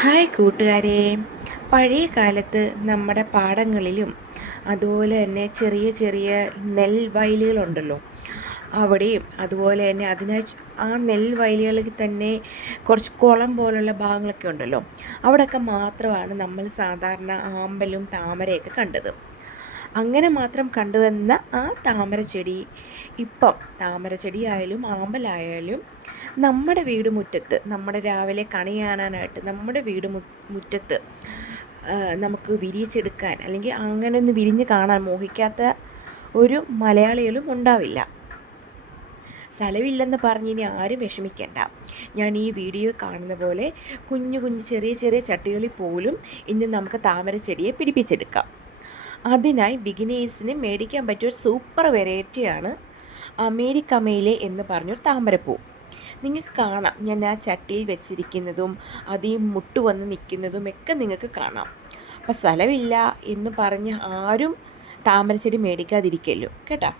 Hi കൂട്ടുകാരെ. പഴയ കാലത്ത് നമ്മുടെ പാടങ്ങളിലും അതുപോലെ തന്നെ ചെറിയ ചെറിയ നെൽവയലുകളുണ്ടല്ലോ, അവിടെയും അതുപോലെ തന്നെ ആ നെൽവയലുകളിൽ തന്നെ കുറച്ച് കുളം പോലുള്ള ഭാഗങ്ങളൊക്കെ ഉണ്ടല്ലോ, അവിടെയൊക്കെ മാത്രമാണ് നമ്മൾ സാധാരണ ആമ്പലും താമരയൊക്കെ കണ്ടത്. അങ്ങനെ മാത്രം കണ്ടുവന്ന ആ താമര ചെടി ഇപ്പം താമര ചെടിയായാലും ആമ്പലായാലും നമ്മുടെ വീട് മുറ്റത്ത്, നമ്മുടെ രാവിലെ കണി കാണാനായിട്ട് നമ്മുടെ വീട് മുറ്റത്ത് നമുക്ക് വിരിയിച്ചെടുക്കാൻ, അല്ലെങ്കിൽ അങ്ങനെ ഒന്ന് വിരിഞ്ഞ് കാണാൻ മോഹിക്കാത്ത ഒരു മലയാളികളും ഉണ്ടാവില്ല. സ്ഥലമില്ലെന്ന് പറഞ്ഞ് ഇനി ആരും വിഷമിക്കേണ്ട. ഞാൻ ഈ വീഡിയോ കാണുന്ന പോലെ കുഞ്ഞു കുഞ്ഞു ചെറിയ ചെറിയ ചട്ടികളിൽ പോലും ഇന്ന് നമുക്ക് താമര ചെടിയെ പിടിപ്പിച്ചെടുക്കാം. അതിനായി ബിഗിനേഴ്സിന് മേടിക്കാൻ പറ്റിയ ഒരു സൂപ്പർ വെറൈറ്റിയാണ് അമേരിക്കമേലെ എന്ന് പറഞ്ഞൊരു താമരപ്പൂ. നിങ്ങൾക്ക് കാണാം, ഞാൻ ആ ചട്ടിയിൽ വെച്ചിരിക്കുന്നതും അതിൽ മുട്ട് വന്ന് നിൽക്കുന്നതും ഒക്കെ നിങ്ങൾക്ക് കാണാം. അപ്പം സ്ഥലമില്ല എന്ന് പറഞ്ഞ് ആരും താമരച്ചെടി മേടിക്കാതിരിക്കല്ലോ കേട്ടോ.